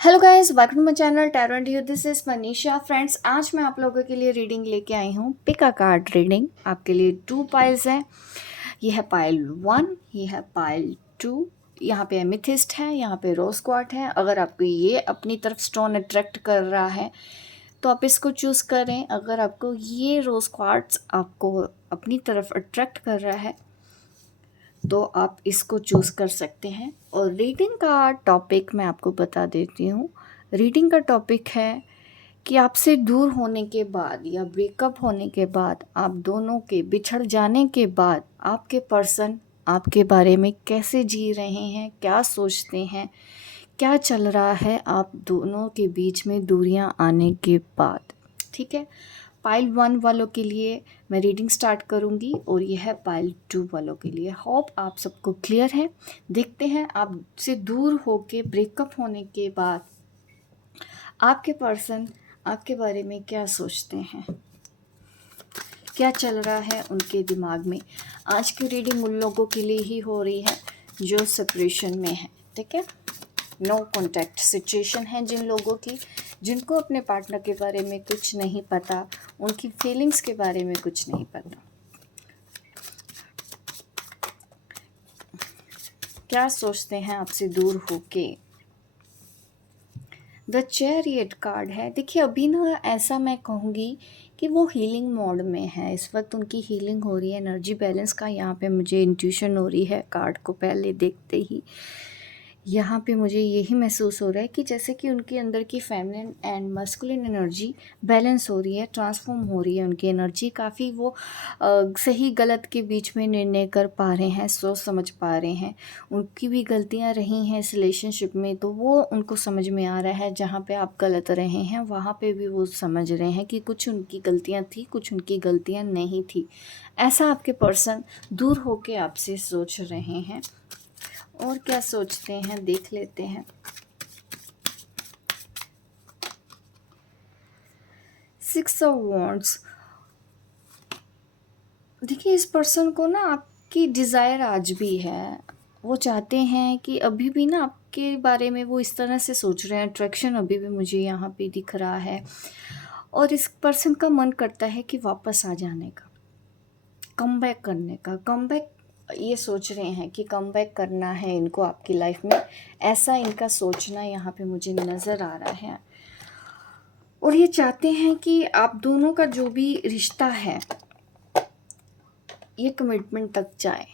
Hello guys, welcome to my channel tarot and you. This is Manisha. Friends, आज मैं आप लोगों के लिए रीडिंग लेके आई हूँ, पिक अ कार्ड रीडिंग। आपके लिए 2 पाइल्स हैं। ये है पाइल 1, ये है पाइल 2। यहाँ पे एमिथिस्ट है, यहाँ पे रोज क्वार्ट है। अगर आपको ये अपनी तरफ स्टोन अट्रैक्ट कर रहा है तो आप इसको चूज़ करें। अगर आपको ये रोज क्वार्ट्स आपको अपनी तरफ अट्रैक्ट कर रहा है तो आप इसको चूज़ कर सकते हैं। और रीडिंग का टॉपिक मैं आपको बता देती हूँ। रीडिंग का टॉपिक है कि आपसे दूर होने के बाद या ब्रेकअप होने के बाद, आप दोनों के बिछड़ जाने के बाद, आपके पर्सन आपके बारे में कैसे जी रहे हैं, क्या सोचते हैं, क्या चल रहा है आप दोनों के बीच में दूरियां आने के बाद। ठीक है, पाइल 1 वालों के लिए मैं रीडिंग स्टार्ट करूंगी और यह है पाइल 2 वालों के लिए। होप आप सबको क्लियर है। देखते हैं आपसे दूर होके ब्रेकअप होने के बाद आपके पर्सन आपके बारे में क्या सोचते हैं, क्या चल रहा है उनके दिमाग में। आज की रीडिंग उन लोगों के लिए ही हो रही है जो सेपरेशन में है। ठीक है, नो कॉन्टैक्ट सिचुएशन है जिन लोगों की, जिनको अपने पार्टनर के बारे में कुछ नहीं पता, उनकी फीलिंग्स के बारे में कुछ नहीं पता। क्या सोचते हैं आपसे दूर होके। द चैरियट कार्ड है। देखिए, अभी ना ऐसा मैं कहूँगी कि वो हीलिंग मोड में है। इस वक्त उनकी हीलिंग हो रही है। एनर्जी बैलेंस का यहाँ पे मुझे इंट्यूशन हो रही है कार्ड को पहले देखते ही। यहाँ पे मुझे यही महसूस हो रहा है कि जैसे कि उनके अंदर की feminine and masculine energy balance हो रही है, ट्रांसफॉर्म हो रही है। उनकी एनर्जी काफ़ी वो सही गलत के बीच में निर्णय कर पा रहे हैं, सोच समझ पा रहे हैं। उनकी भी गलतियाँ रही हैं इस रिलेशनशिप में, तो वो उनको समझ में आ रहा है। जहाँ पे आप गलत रहे हैं वहाँ पे भी वो समझ रहे हैं कि कुछ उनकी गलतियाँ थी, कुछ उनकी गलतियाँ नहीं थी। ऐसा आपके पर्सन दूर होके आपसे सोच रहे हैं। और क्या सोचते हैं देख लेते हैं। 6 ऑफ वॉन्ड्स। देखिए, इस पर्सन को ना आपकी डिज़ायर आज भी है। वो चाहते हैं कि अभी भी ना आपके बारे में वो इस तरह से सोच रहे हैं। अट्रैक्शन अभी भी मुझे यहाँ पे दिख रहा है। और इस पर्सन का मन करता है कि वापस आ जाने का, कम बैक करने का। कम बैक ये सोच रहे हैं कि कम बैक करना है इनको आपकी लाइफ में। ऐसा इनका सोचना यहाँ पे मुझे नज़र आ रहा है। और ये चाहते हैं कि आप दोनों का जो भी रिश्ता है ये कमिटमेंट तक जाए।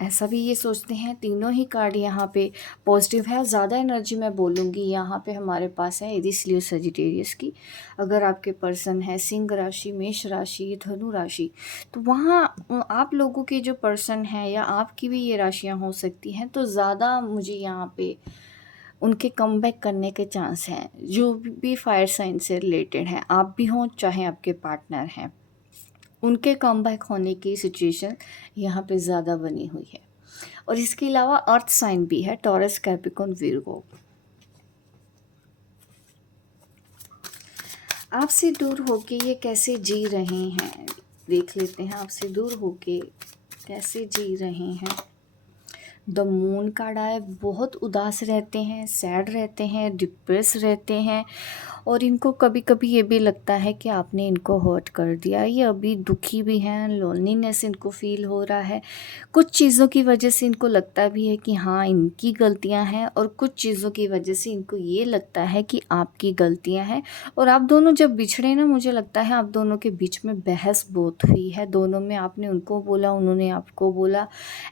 ऐसा भी ये सोचते हैं। तीनों ही कार्ड यहाँ पे पॉजिटिव है। ज़्यादा एनर्जी मैं बोलूँगी यहाँ पे हमारे पास है एरीज लियो सजिटेरियस की। अगर आपके पर्सन है सिंह राशि, मेष राशि, धनु राशि, तो वहाँ आप लोगों के जो पर्सन है या आपकी भी ये राशियाँ हो सकती हैं, तो ज़्यादा मुझे यहाँ पे उनके कमबैक करने के चांस हैं। जो भी फायर साइन से रिलेटेड हैं, आप भी हों चाहे आपके पार्टनर हैं, उनके कमबैक होने की सिचुएशन यहाँ पे ज़्यादा बनी हुई है। और इसके अलावा अर्थ साइन भी है, टॉरस, कैप्रिकॉर्न, विर्गो। आपसे दूर होके ये कैसे जी रहे हैं देख लेते हैं। आपसे दूर होके कैसे जी रहे हैं। द मून कार्ड आया। बहुत उदास रहते हैं, सैड रहते हैं, डिप्रेस रहते हैं। और इनको कभी कभी ये भी लगता है कि आपने इनको हर्ट कर दिया। ये अभी दुखी भी हैं, लोनलीनेस इनको फील हो रहा है। कुछ चीज़ों की वजह से इनको लगता भी है कि हाँ इनकी गलतियां हैं, और कुछ चीज़ों की वजह से इनको ये लगता है कि आपकी गलतियां हैं। और आप दोनों जब बिछड़े ना, मुझे लगता है आप दोनों के बीच में बहस बहुत हुई है। दोनों में आपने उनको बोला, उन्होंने आपको बोला,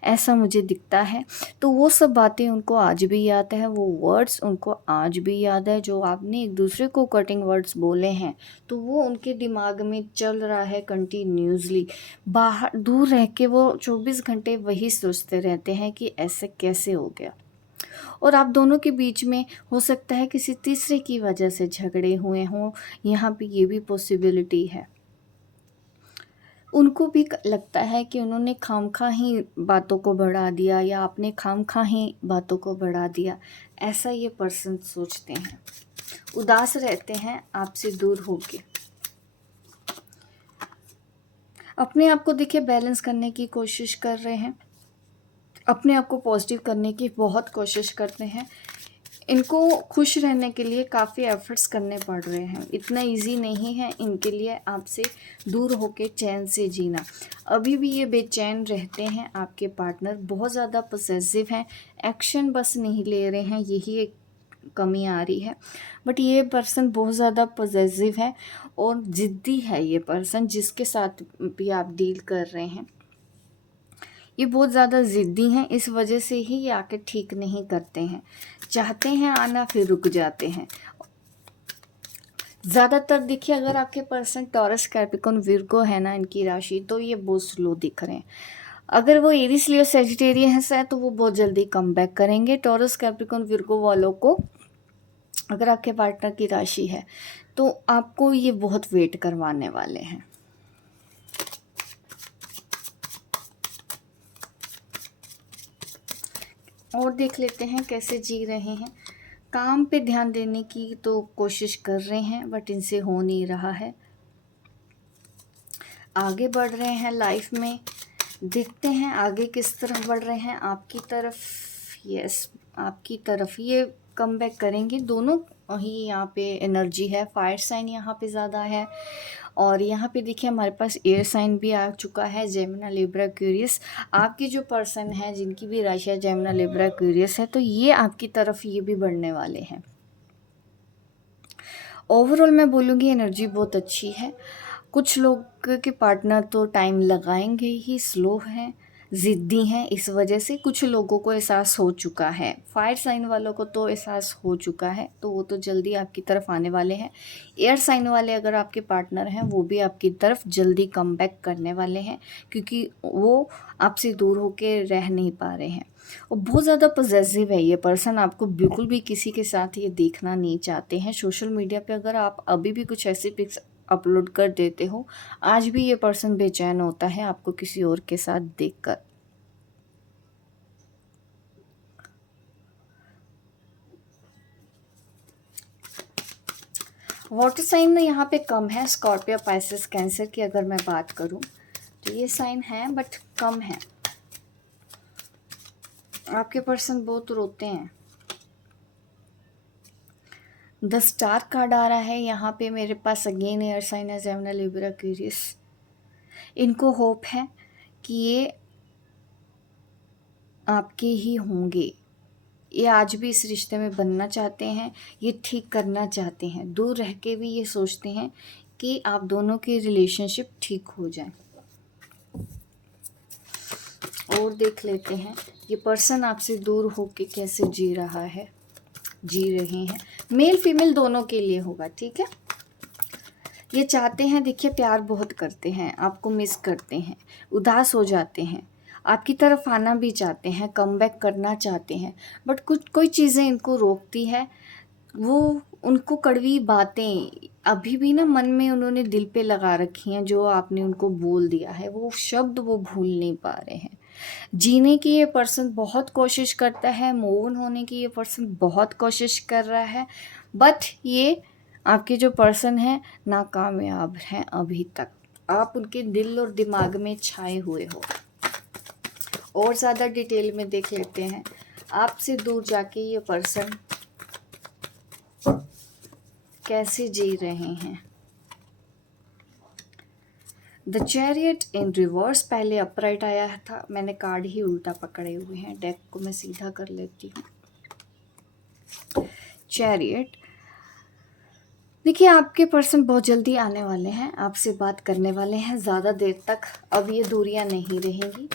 ऐसा मुझे दिखता है। तो वो सब बातें उनको आज भी याद है, वो वर्ड्स उनको आज भी याद है जो आपने एक दूसरे को कटिंग वर्ड्स बोले हैं। तो वो उनके दिमाग में चल रहा है कंटिन्यूसली। बाहर दूर रह के वो 24 घंटे वही सोचते रहते हैं कि ऐसे कैसे हो गया। और आप दोनों के बीच में हो सकता है किसी तीसरे की वजह से झगड़े हुए हों। यहाँ पे ये भी पॉसिबिलिटी है। उनको भी लगता है कि उन्होंने खामखा ही बातों को बढ़ा दिया, या आपने खामखा ही बातों को बढ़ा दिया। ऐसा ये पर्सन सोचते हैं। उदास रहते हैं आपसे दूर होके। अपने आप को देखिए बैलेंस करने की कोशिश कर रहे हैं, अपने आप को पॉजिटिव करने की बहुत कोशिश करते हैं। इनको खुश रहने के लिए काफ़ी एफर्ट्स करने पड़ रहे हैं, इतना इजी नहीं है इनके लिए आपसे दूर होके चैन से जीना। अभी भी ये बेचैन रहते हैं, आपके पार्टनर बहुत ज़्यादा पॉसेसिव हैं, एक्शन बस नहीं ले रहे हैं, यही एक कमी आ रही है। बट ये पर्सन बहुत ज़्यादा पॉसेसिव है और ज़िद्दी है। ये पर्सन जिसके साथ भी आप डील कर रहे हैं, ये बहुत ज़्यादा ज़िद्दी हैं, इस वजह से ही ये आके ठीक नहीं करते हैं। चाहते हैं आना, फिर रुक जाते हैं। ज़्यादातर देखिए, अगर आपके पर्सन टॉरस, कैप्रिकॉर्न, विर्गो है ना इनकी राशि, तो ये बहुत स्लो दिख रहे हैं। अगर वो एरीज, लियो, सेजिटेरियस है तो वो बहुत जल्दी कम बैक करेंगे। टॉरस, कैप्रिकॉर्न, विर्गो वालों को अगर आपके पार्टनर की राशि है तो आपको ये बहुत वेट करवाने वाले हैं। और देख लेते हैं कैसे जी रहे हैं। काम पे ध्यान देने की तो कोशिश कर रहे हैं, बट इनसे हो नहीं रहा है। आगे बढ़ रहे हैं लाइफ में, देखते हैं आगे किस तरफ बढ़ रहे हैं। आपकी तरफ, यस, आपकी तरफ ये कम बैक करेंगे। दोनों ही यहाँ पे एनर्जी है। फायर साइन यहाँ पे ज़्यादा है, और यहाँ पे देखिए हमारे पास एयर साइन भी आ चुका है, जेमिना, लिब्रा, एक्वेरियस। आपके जो पर्सन है जिनकी भी राशि है जेमिना, लिब्रा, एक्वेरियस है, तो ये आपकी तरफ ये भी बढ़ने वाले हैं। ओवरऑल मैं बोलूँगी एनर्जी बहुत अच्छी है। कुछ लोग के पार्टनर तो टाइम लगाएंगे ही, स्लो हैं, ज़िद्दी हैं, इस वजह से कुछ लोगों को एहसास हो चुका है। फायर साइन वालों को तो एहसास हो चुका है, तो वो तो जल्दी आपकी तरफ आने वाले हैं। एयर साइन वाले अगर आपके पार्टनर हैं, वो भी आपकी तरफ जल्दी कम बैक करने वाले हैं, क्योंकि वो आपसे दूर होके रह नहीं पा रहे हैं। और बहुत ज़्यादा पॉसेसिव है ये पर्सन, आपको बिल्कुल भी किसी के साथ ये देखना नहीं चाहते हैं। सोशल मीडिया पे अगर आप अभी भी कुछ ऐसी पिक्स अपलोड कर देते हो, आज भी ये पर्सन बेचैन होता है आपको किसी और के साथ देखकर। वाटर साइन में यहाँ पे कम है, स्कॉर्पियो, पाइसेस, कैंसर की अगर मैं बात करूँ तो ये साइन है, बट कम है। आपके पर्सन बहुत रोते हैं। द स्टार कार्ड आ रहा है यहाँ पे मेरे पास। अगेन एयर साइन है, जेमिनी, लिब्रा, एक्वेरियस। इनको होप है कि ये आपके ही होंगे। ये आज भी इस रिश्ते में बनना चाहते हैं, ये ठीक करना चाहते हैं। दूर रह के भी ये सोचते हैं कि आप दोनों की रिलेशनशिप ठीक हो जाए। और देख लेते हैं ये पर्सन आपसे दूर होके कैसे जी रहा है, जी रहे हैं। मेल फीमेल दोनों के लिए होगा, ठीक है। ये चाहते हैं, देखिए प्यार बहुत करते हैं, आपको मिस करते हैं, उदास हो जाते हैं, आपकी तरफ आना भी चाहते हैं, कम बैक करना चाहते हैं, बट कुछ कोई चीज़ें इनको रोकती है। वो उनको कड़वी बातें अभी भी ना मन में उन्होंने दिल पे लगा रखी हैं, जो आपने उनको बोल दिया है वो शब्द वो भूल नहीं पा रहे हैं। जीने की ये पर्सन बहुत कोशिश करता है, मूव ऑन होने की ये पर्सन बहुत कोशिश कर रहा है, बट ये आपके जो पर्सन है नाकामयाब हैं अभी तक। आप उनके दिल और दिमाग में छाए हुए हो। और ज़्यादा डिटेल में देख लेते हैं आपसे दूर जाके ये पर्सन कैसे जी रहे हैं। द चैरियट इन रिवर्स, पहले अपराइट आया था, मैंने कार्ड ही उल्टा पकड़े हुए हैं। डेक को मैं सीधा कर लेती हूँ। चैरियट, देखिए आपके पर्सन बहुत जल्दी आने वाले हैं, आपसे बात करने वाले हैं। ज़्यादा देर तक अब ये दूरियां नहीं रहेंगी,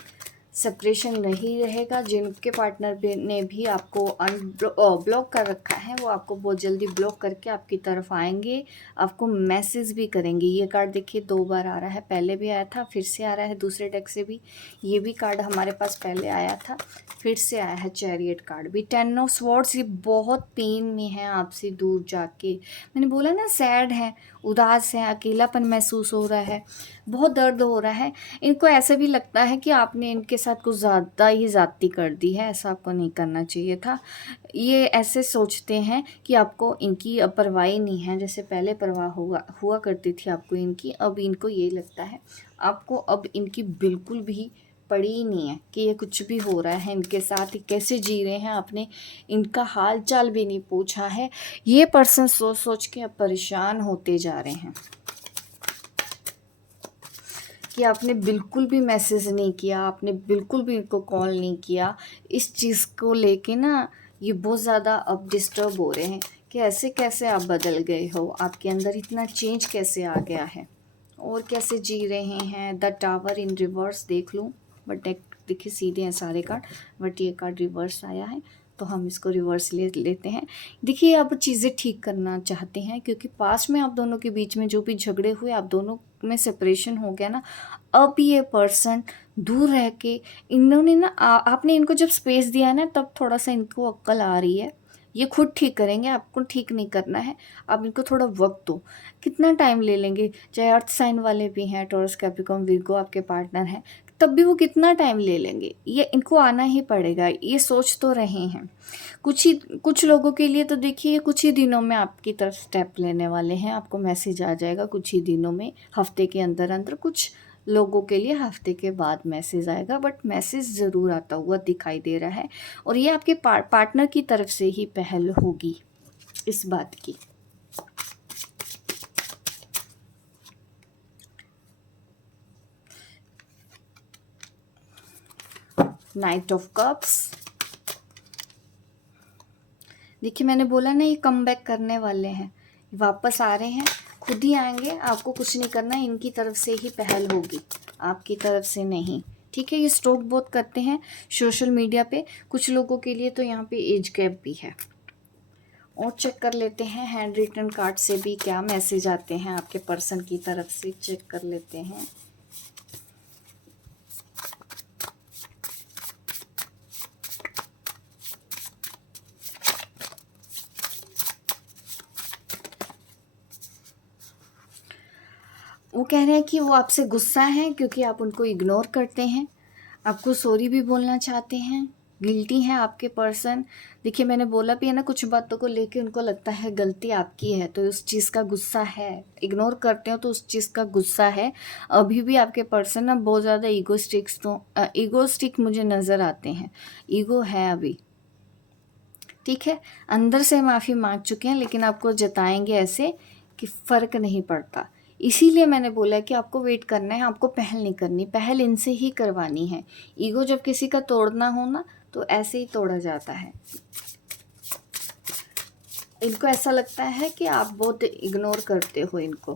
सेपरेशन नहीं रहेगा। जिनके पार्टनर ने भी आपको ब्लॉक कर रखा है, वो आपको बहुत जल्दी ब्लॉक करके आपकी तरफ आएंगे, आपको मैसेज भी करेंगे। ये कार्ड देखिए 2 बार आ रहा है, पहले भी आया था, फिर से आ रहा है दूसरे डेक से भी। ये भी कार्ड हमारे पास पहले आया था, फिर से आया है चैरियट कार्ड भी। 10 ऑफ स्वॉर्ड्स, ये बहुत पेन में है आपसे दूर जाके। मैंने बोला ना, सैड है, उदास है, अकेलापन महसूस हो रहा है, बहुत दर्द हो रहा है। इनको ऐसा भी लगता है कि आपने इनके साथ कुछ ज़्यादा ही ज़्यादती कर दी है, ऐसा आपको नहीं करना चाहिए था। ये ऐसे सोचते हैं कि आपको इनकी अब परवाह नहीं है, जैसे पहले परवाह हुआ करती थी आपको इनकी। अब इनको ये लगता है आपको अब इनकी बिल्कुल भी पड़ी ही नहीं है कि ये कुछ भी हो रहा है इनके साथ, ये कैसे जी रहे हैं, आपने इनका हाल चाल भी नहीं पूछा है। ये पर्सन सोच सोच के अब परेशान होते जा रहे हैं कि आपने बिल्कुल भी मैसेज नहीं किया, आपने बिल्कुल भी इनको कॉल नहीं किया। इस चीज़ को लेके ना ये बहुत ज़्यादा अब डिस्टर्ब हो रहे हैं कि ऐसे कैसे आप बदल गए हो, आपके अंदर इतना चेंज कैसे आ गया है और कैसे जी रहे हैं। द टावर इन रिवर्स देख लूँ, बट देखिए सीधे हैं सारे कार्ड, बट ये कार्ड रिवर्स आया है तो हम इसको रिवर्स ले लेते हैं। देखिए अब चीज़ें ठीक करना चाहते हैं क्योंकि पास्ट में आप दोनों के बीच में जो भी झगड़े हुए, आप दोनों में सेपरेशन हो गया ना। अब ये पर्सन दूर रह के इन्होंने ना आपने इनको जब स्पेस दिया ना तब थोड़ा सा इनको अक्ल आ रही है। ये खुद ठीक करेंगे, आपको ठीक नहीं करना है। आप इनको थोड़ा वक्त दो। कितना टाइम ले लेंगे, चाहे अर्थ साइन वाले भी हैं, टॉरस कैप्रिकॉर्न विर्गो आपके पार्टनर हैं, तब भी वो कितना टाइम ले लेंगे। ये इनको आना ही पड़ेगा, ये सोच तो रहे हैं। कुछ लोगों के लिए तो देखिए कुछ ही दिनों में आपकी तरफ स्टेप लेने वाले हैं, आपको मैसेज आ जाएगा कुछ ही दिनों में, हफ्ते के अंदर अंदर। कुछ लोगों के लिए हफ्ते के बाद मैसेज आएगा, बट मैसेज ज़रूर आता हुआ दिखाई दे रहा है। और ये आपके पार्टनर की तरफ से ही पहल होगी इस बात की। नाइट ऑफ कप्स, देखिए मैंने बोला ना ये कम बैक करने वाले हैं, वापस आ रहे हैं, खुद ही आएंगे। आपको कुछ नहीं करना, इनकी तरफ से ही पहल होगी, आपकी तरफ से नहीं। ठीक है, ये स्टॉक बहुत करते हैं सोशल मीडिया पे। कुछ लोगों के लिए तो यहाँ पे एज गैप भी है। और चेक कर लेते हैं हैंड रिटन कार्ड से भी क्या मैसेज आते हैं आपके पर्सन की तरफ से, चेक कर लेते हैं। वो कह रहे हैं कि वो आपसे गुस्सा है क्योंकि आप उनको इग्नोर करते हैं, आपको सॉरी भी बोलना चाहते हैं, गिल्टी है आपके पर्सन। देखिए मैंने बोला भी है ना, कुछ बातों को लेके उनको लगता है गलती आपकी है, तो उस चीज़ का गुस्सा है। इग्नोर करते हो तो उस चीज़ का गुस्सा है। अभी भी आपके पर्सन ना बहुत ज़्यादा ईगोस्टिक मुझे नज़र आते हैं, ईगो है अभी। ठीक है, अंदर से माफ़ी मांग चुके हैं लेकिन आपको जताएंगे ऐसे कि फ़र्क नहीं पड़ता। इसीलिए मैंने बोला कि आपको वेट करना है, आपको पहल नहीं करनी, पहल इनसे ही करवानी है। ईगो जब किसी का तोड़ना हो ना तो ऐसे ही तोड़ा जाता है। इनको ऐसा लगता है कि आप बहुत इग्नोर करते हो इनको।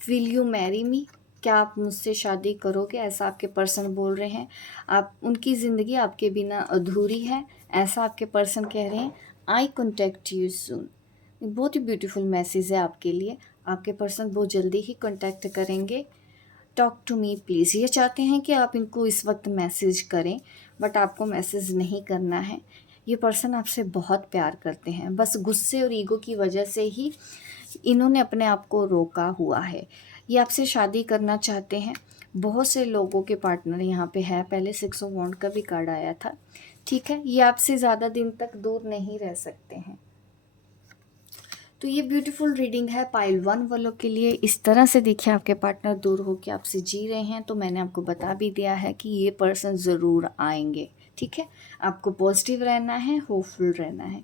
विल यू मैरी मी, क्या आप मुझसे शादी करोगे, ऐसा आपके पर्सन बोल रहे हैं। आप उनकी ज़िंदगी आपके बिना अधूरी है, ऐसा आपके पर्सन कह रहे हैं। आई कॉन्टेक्ट यू सून, बहुत ही ब्यूटीफुल मैसेज है आपके लिए। आपके पर्सन बहुत जल्दी ही कॉन्टैक्ट करेंगे। टॉक टू मी प्लीज़, ये चाहते हैं कि आप इनको इस वक्त मैसेज करें, बट आपको मैसेज नहीं करना है। ये पर्सन आपसे बहुत प्यार करते हैं, बस गुस्से और ईगो की वजह से ही इन्होंने अपने आप को रोका हुआ है। ये आपसे शादी करना चाहते हैं। बहुत से लोगों के पार्टनर यहाँ पे है, पहले 6 ऑफ वॉन्ड का भी कार्ड आया था। ठीक है, ये आपसे ज़्यादा दिन तक दूर नहीं रह सकते हैं। तो ये ब्यूटीफुल रीडिंग है पाइल 1 वालों के लिए। इस तरह से देखिए आपके पार्टनर दूर होकर आपसे जी रहे हैं, तो मैंने आपको बता भी दिया है कि ये पर्सन ज़रूर आएंगे। ठीक है, आपको पॉजिटिव रहना है, होपफुल रहना है।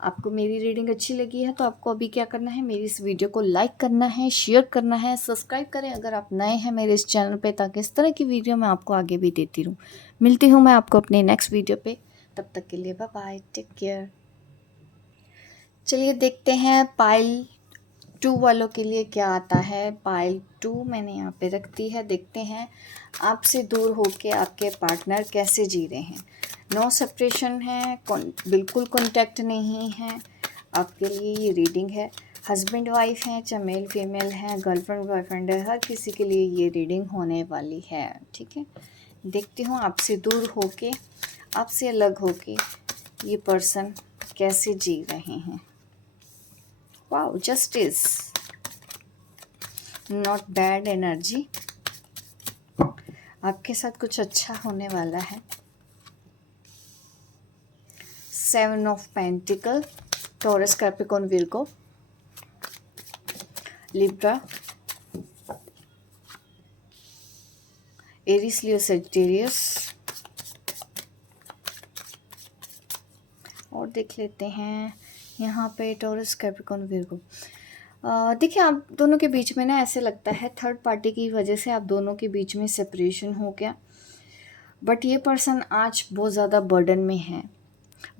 आपको मेरी रीडिंग अच्छी लगी है तो आपको अभी क्या करना है, मेरी इस वीडियो को लाइक करना है, शेयर करना है, सब्सक्राइब करें अगर आप नए हैं मेरे इस चैनल पे, ताकि इस तरह की वीडियो मैं आपको आगे भी देती रहूँ। मिलती हूँ मैं आपको अपने नेक्स्ट वीडियो पे, तब तक के लिए बाय बाय, टेक केयर। चलिए देखते हैं पाइल 2 वालों के लिए क्या आता है। पाइल 2 मैंने यहाँ पे रख दी है। देखते हैं आपसे दूर होके आपके पार्टनर कैसे जी रहे हैं। नो सेपरेशन है, बिल्कुल कांटेक्ट नहीं है। आपके लिए ये रीडिंग है। हस्बैंड वाइफ हैं, चाहे मेल फीमेल हैं, गर्लफ्रेंड बॉयफ्रेंड है, हर किसी के लिए ये रीडिंग होने वाली है। ठीक है, देखती हूँ आपसे दूर होके, आपसे अलग होके ये पर्सन कैसे जी रहे हैं। Wow, justice, not bad energy. आपके साथ कुछ अच्छा होने वाला है। 7 of pentacle, taurus Capricorn Virgo, Libra, Aries Leo Sagittarius. और देख लेते हैं यहाँ पे टॉरस कैप्रिकॉर्न विर्गो। देखिए आप दोनों के बीच में ना ऐसे लगता है थर्ड पार्टी की वजह से आप दोनों के बीच में सेपरेशन हो गया, बट ये पर्सन आज बहुत ज़्यादा बर्डन में है।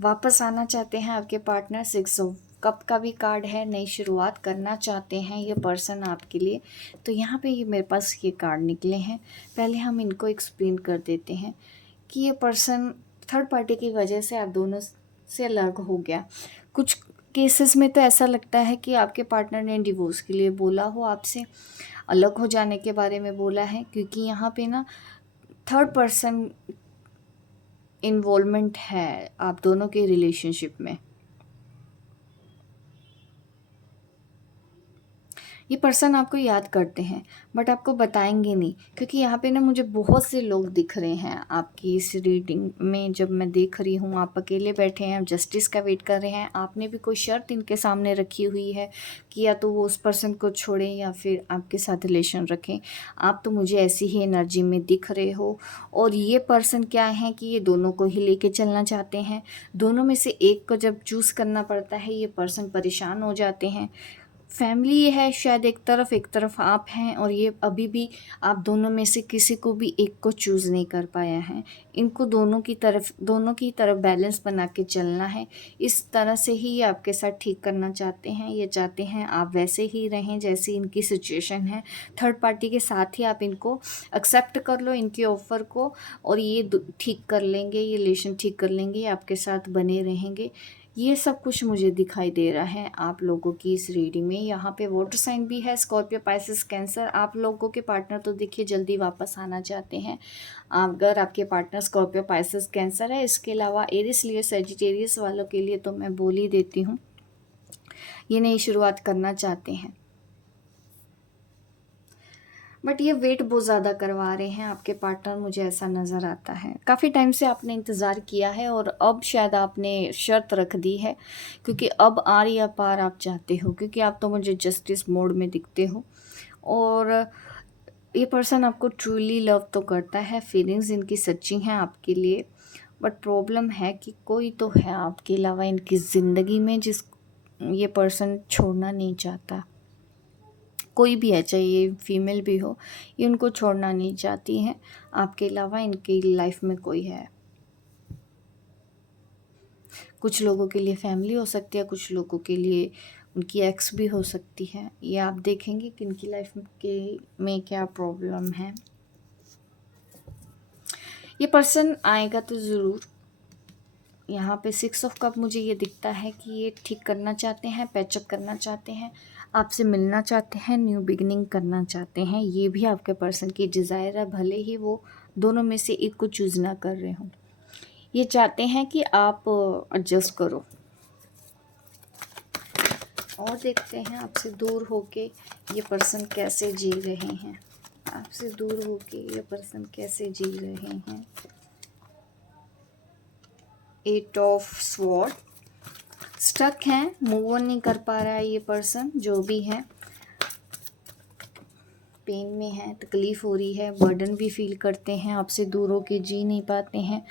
वापस आना चाहते हैं आपके पार्टनर। 6 ऑफ कप का भी कार्ड है, नई शुरुआत करना चाहते हैं ये पर्सन आपके लिए। तो यहाँ पे ये मेरे पास ये कार्ड निकले हैं। पहले हम इनको एक्सप्लेन कर देते हैं कि ये पर्सन थर्ड पार्टी की वजह से आप दोनों से अलग हो गया। कुछ केसेस में तो ऐसा लगता है कि आपके पार्टनर ने डिवोर्स के लिए बोला हो, आपसे अलग हो जाने के बारे में बोला है, क्योंकि यहाँ पे ना थर्ड पर्सन इन्वॉल्वमेंट है आप दोनों के रिलेशनशिप में। ये पर्सन आपको याद करते हैं बट आपको बताएंगे नहीं, क्योंकि यहाँ पे ना मुझे बहुत से लोग दिख रहे हैं आपकी इस रीडिंग में। जब मैं देख रही हूँ आप अकेले बैठे हैं, आप जस्टिस का वेट कर रहे हैं, आपने भी कोई शर्त इनके सामने रखी हुई है कि या तो वो उस पर्सन को छोड़ें या फिर आपके साथ रिलेशन रखें। आप तो मुझे ऐसी ही एनर्जी में दिख रहे हो। और ये पर्सन क्या है कि ये दोनों को ही लेके चलना चाहते हैं। दोनों में से एक को जब चूज़ करना पड़ता है ये पर्सन परेशान हो जाते हैं। फैमिली ये है, शायद एक तरफ आप हैं, और ये अभी भी आप दोनों में से किसी को भी एक को चूज़ नहीं कर पाया है। इनको दोनों की तरफ बैलेंस बना के चलना है। इस तरह से ही ये आपके साथ ठीक करना चाहते हैं। ये चाहते हैं आप वैसे ही रहें जैसी इनकी सिचुएशन है। थर्ड पार्टी के साथ ही आप इनको एक्सेप्ट कर लो, इनके ऑफ़र को, और ये ठीक कर लेंगे, ये रिलेशन ठीक कर लेंगे, ये आपके साथ बने रहेंगे। ये सब कुछ मुझे दिखाई दे रहा है आप लोगों की इस रीडिंग में। यहाँ पे वाटर साइन भी है, स्कॉर्पियो, पाइसेस, कैंसर। आप लोगों के पार्टनर तो देखिए जल्दी वापस आना चाहते हैं। अगर आपके पार्टनर स्कॉर्पियो, पाइसेस, कैंसर है, इसके अलावा एरिस, लियो, सेजिटेरियस वालों के लिए तो मैं बोल ही देती हूँ, ये नई शुरुआत करना चाहते हैं। बट ये वेट बहुत ज़्यादा करवा रहे हैं आपके पार्टनर, मुझे ऐसा नज़र आता है। काफ़ी टाइम से आपने इंतज़ार किया है और अब शायद आपने शर्त रख दी है, क्योंकि अब आर या पार आप चाहते हो, क्योंकि आप तो मुझे जस्टिस मोड में दिखते हो। और ये पर्सन आपको ट्रूली लव तो करता है, फीलिंग्स इनकी सच्ची हैं आपके लिए। बट प्रॉब्लम है कि कोई तो है आपके अलावा इनकी ज़िंदगी में जिस ये पर्सन छोड़ना नहीं चाहता। कोई भी है, चाहे ये फीमेल भी हो, ये उनको छोड़ना नहीं चाहती हैं। आपके अलावा इनकी लाइफ में कोई है। कुछ लोगों के लिए फैमिली हो सकती है, कुछ लोगों के लिए उनकी एक्स भी हो सकती है। ये आप देखेंगे कि इनकी लाइफ में क्या प्रॉब्लम है। ये पर्सन आएगा तो ज़रूर। यहाँ पे 6 ऑफ कप मुझे ये दिखता है कि ये ठीक करना चाहते हैं, पैचअप करना चाहते हैं, आपसे मिलना चाहते हैं, न्यू बिगिनिंग करना चाहते हैं। ये भी आपके पर्सन की डिज़ायर है, भले ही वो दोनों में से एक को चूज़ ना कर रहे हों। ये चाहते हैं कि आप एडजस्ट करो। और देखते हैं आपसे दूर होके ये पर्सन कैसे जी रहे हैं। आपसे दूर होके ये पर्सन कैसे जी रहे हैं। 8 ऑफ स्वॉर्ड। स्टक हैं, मूव ऑन नहीं कर पा रहा है ये पर्सन, जो भी है पेन में है, तकलीफ़ हो रही है, बर्डन भी फील करते हैं, आपसे दूर होके जी नहीं पाते हैं।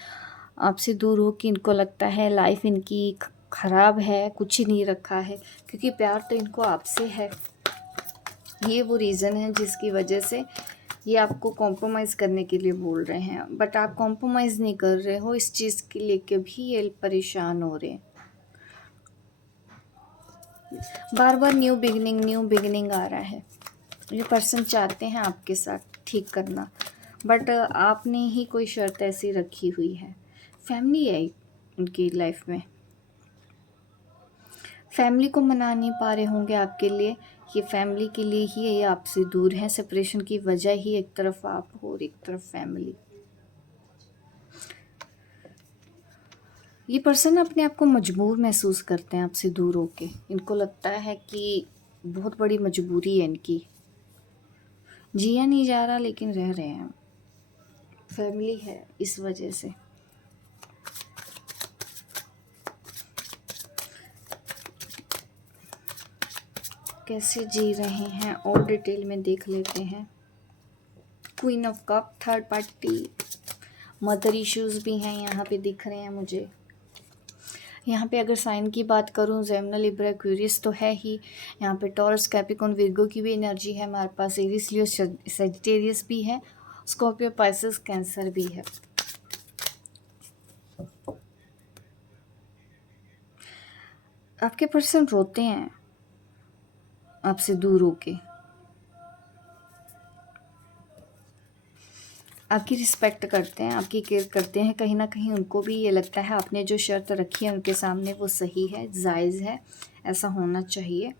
आपसे दूर होके इनको लगता है लाइफ इनकी ख़राब है, कुछ ही नहीं रखा है, क्योंकि प्यार तो इनको आपसे है। ये वो रीज़न है जिसकी वजह से ये आपको कॉम्प्रोमाइज़ करने के लिए बोल रहे हैं, बट आप कॉम्प्रोमाइज़ नहीं कर रहे हो। इस चीज़ के लेके भी ये परेशान हो रहे हैं। बार बार न्यू बिगिनिंग आ रहा है। ये पर्सन चाहते हैं आपके साथ ठीक करना, बट आपने ही कोई शर्त ऐसी रखी हुई है। फैमिली है उनकी लाइफ में, फैमिली को मना नहीं पा रहे होंगे आपके लिए। ये फैमिली के लिए ही ये आपसे दूर है। सेपरेशन की वजह ही एक तरफ आप हो और एक तरफ फैमिली। ये पर्सन अपने आप को मजबूर महसूस करते हैं आपसे दूर होके। इनको लगता है कि बहुत बड़ी मजबूरी है इनकी, जिया नहीं जा रहा लेकिन रह रहे हैं। फैमिली है इस वजह से। कैसे जी रहे हैं और डिटेल में देख लेते हैं। Queen of cup, third party, mother issues भी हैं यहाँ पे दिख रहे हैं मुझे। यहाँ पे अगर साइन की बात करूँ, जेमिनी, लिब्रा, एक्वेरियस तो है ही। यहाँ पे टॉरस, कैप्रिकॉर्न, विर्गो की भी एनर्जी है हमारे पास। एरिस, लियो, सजिटेरियस भी है। स्कॉर्पियो, पाइसेस, कैंसर भी है। आपके पर्सन रोते हैं आपसे दूर होके, आपकी रिस्पेक्ट करते हैं, आपकी केयर करते हैं। कहीं ना कहीं उनको भी ये लगता है आपने जो शर्त रखी है उनके सामने वो सही है, जायज़ है, ऐसा होना चाहिए।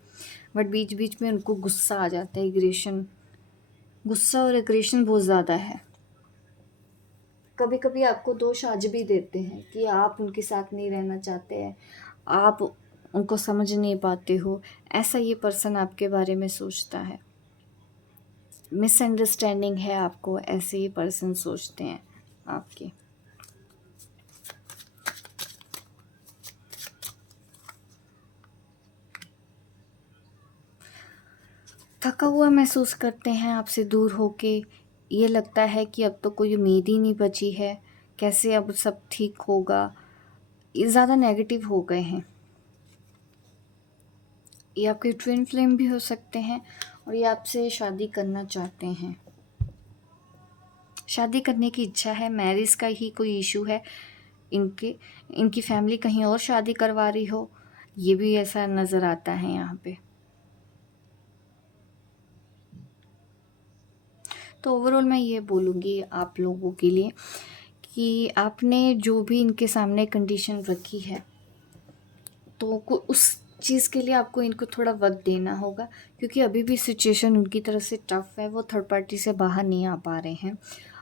बट बीच बीच में उनको गुस्सा आ जाता है, एग्रेशन, गुस्सा और एग्रेशन बहुत ज़्यादा है। कभी कभी आपको दोष आज भी देते हैं कि आप उनके साथ नहीं रहना चाहते हैं, आप उनको समझ नहीं पाते हो। ऐसा ये पर्सन आपके बारे में सोचता है, मिसअंडरस्टैंडिंग है आपको, ऐसे ही पर्सन सोचते हैं आपके। थका हुआ महसूस करते हैं आपसे दूर होके। ये लगता है कि अब तो कोई उम्मीद ही नहीं बची है, कैसे अब सब ठीक होगा। ये ज़्यादा नेगेटिव हो गए हैं। ये आपके ट्विन फ्लेम भी हो सकते हैं और ये आपसे शादी करना चाहते हैं, शादी करने की इच्छा है। मैरिज का ही कोई इशू है, इनकी फैमिली कहीं और शादी करवा रही हो, ये भी ऐसा नज़र आता है यहाँ पे। तो ओवरऑल मैं ये बोलूँगी आप लोगों के लिए कि आपने जो भी इनके सामने कंडीशन रखी है तो उस चीज़ के लिए आपको इनको थोड़ा वक्त देना होगा, क्योंकि अभी भी सिचुएशन उनकी तरफ से टफ़ है। वो थर्ड पार्टी से बाहर नहीं आ पा रहे हैं,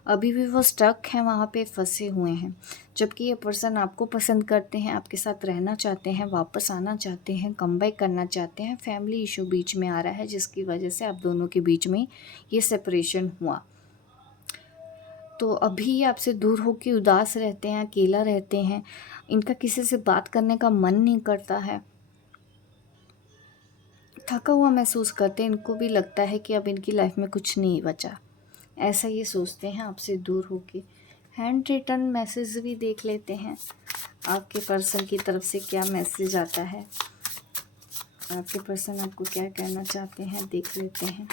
अभी भी वो स्टक हैं, वहाँ पे फंसे हुए हैं। जबकि ये पर्सन आपको पसंद करते हैं, आपके साथ रहना चाहते हैं, वापस आना चाहते हैं, कमबैक करना चाहते हैं। फैमिली इशू बीच में आ रहा है जिसकी वजह से आप दोनों के बीच में ये सेपरेशन हुआ। तो अभी आपसे दूर होकर उदास रहते हैं, अकेला रहते हैं, इनका किसी से बात करने का मन नहीं करता है, थका हुआ महसूस करते हैं। इनको भी लगता है कि अब इनकी लाइफ में कुछ नहीं बचा, ऐसा ये सोचते हैं आपसे दूर होके। हैंड रिटन मैसेज भी देख लेते हैं, आपके पर्सन की तरफ से क्या मैसेज आता है, आपके पर्सन आपको क्या कहना चाहते हैं, देख लेते हैं।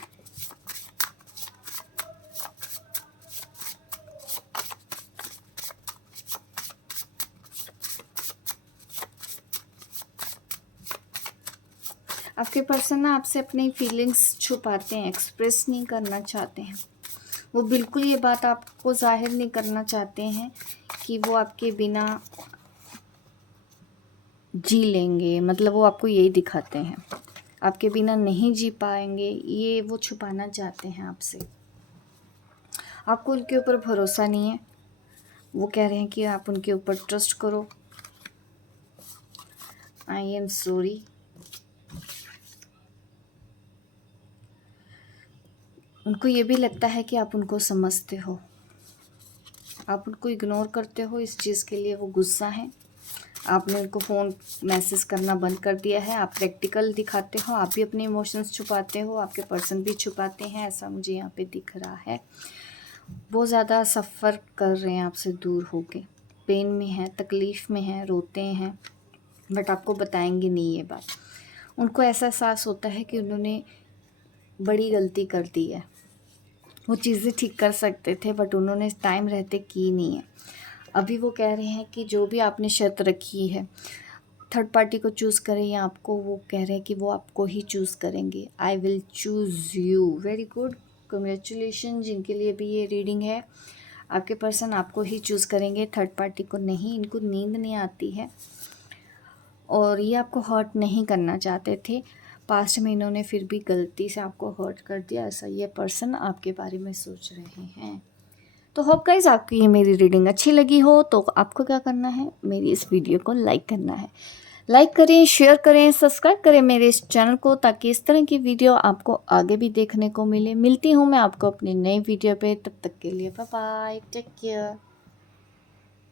आपके पर्सन ना आपसे अपनी फीलिंग्स छुपाते हैं, एक्सप्रेस नहीं करना चाहते हैं। वो बिल्कुल ये बात आपको जाहिर नहीं करना चाहते हैं कि वो आपके बिना जी लेंगे, मतलब वो आपको यही दिखाते हैं, आपके बिना नहीं जी पाएंगे, ये वो छुपाना चाहते हैं आपसे। आपको उनके ऊपर भरोसा नहीं है, वो कह रहे हैं कि आप उनके ऊपर ट्रस्ट करो। I am sorry. उनको ये भी लगता है कि आप उनको समझते हो, आप उनको इग्नोर करते हो, इस चीज़ के लिए वो गुस्सा हैं। आपने उनको फ़ोन मैसेज करना बंद कर दिया है, आप प्रैक्टिकल दिखाते हो, आप भी अपने इमोशंस छुपाते हो, आपके पर्सन भी छुपाते हैं, ऐसा मुझे यहाँ पे दिख रहा है। बहुत ज़्यादा सफ़र कर रहे हैं आपसे दूर होके, पेन में हैं, तकलीफ़ में हैं, रोते हैं, बट आपको बताएंगे नहीं ये बात। उनको ऐसा एहसास होता है कि उन्होंने बड़ी गलती कर दी है, वो चीज़ें ठीक कर सकते थे बट उन्होंने टाइम रहते की नहीं है। अभी वो कह रहे हैं कि जो भी आपने शर्त रखी है, थर्ड पार्टी को चूज़ करें या आपको, वो कह रहे हैं कि वो आपको ही चूज़ करेंगे। I will choose you. Very good, congratulation जिनके लिए भी ये रीडिंग है। आपके पर्सन आपको ही चूज़ करेंगे, थर्ड पार्टी को नहीं। इनको नींद नहीं आती है और ये आपको हर्ट नहीं करना चाहते थे। पास्ट में इन्होंने फिर भी गलती से आपको हर्ट कर दिया, ऐसा ये पर्सन आपके बारे में सोच रहे हैं। तो होप गाइस आपको ये मेरी रीडिंग अच्छी लगी हो तो आपको क्या करना है, मेरी इस वीडियो को लाइक करना है। लाइक करें, शेयर करें, सब्सक्राइब करें मेरे इस चैनल को, ताकि इस तरह की वीडियो आपको आगे भी देखने को मिले। मिलती हूँ मैं आपको अपनी नई वीडियो पे, तब तक के लिए बाय बाय, टेक केयर।